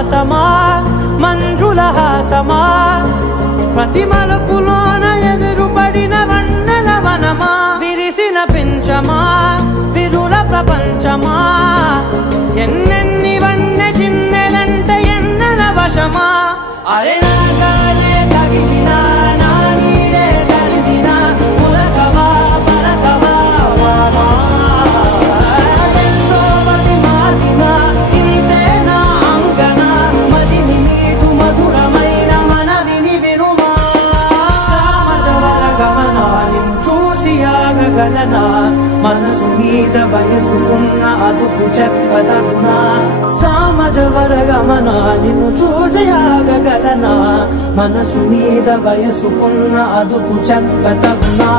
విహాసమా మంజుల హాసమా ప్రతి మలుపులోన ఎదురుపడిన వన్నెల వనమా విరిసిన పించమా విరుల ప్రపంచమా ఎన్నెన్ని వన్నె చిన్నెలంటే ఎన్నెల వశమా అరే నాగాలే తగిలినా నా నీడే తరిమినా పులకవా పలకవా వామా ఎంతో మతి మాటినా ఇంతే నా అంకన మదిని నీటు మధురమైన మనవిని వినుమా సామజవర గమనా నిన్ను చూసి ఆగగలనా మనసు మీద వయసుకున్న అదుపు చెప్పదగునా సామజవర గమనా నిన్ను చూసి ఆగగలనా మనసు మీద వయసుకున్న అదుపు చెప్పదగునా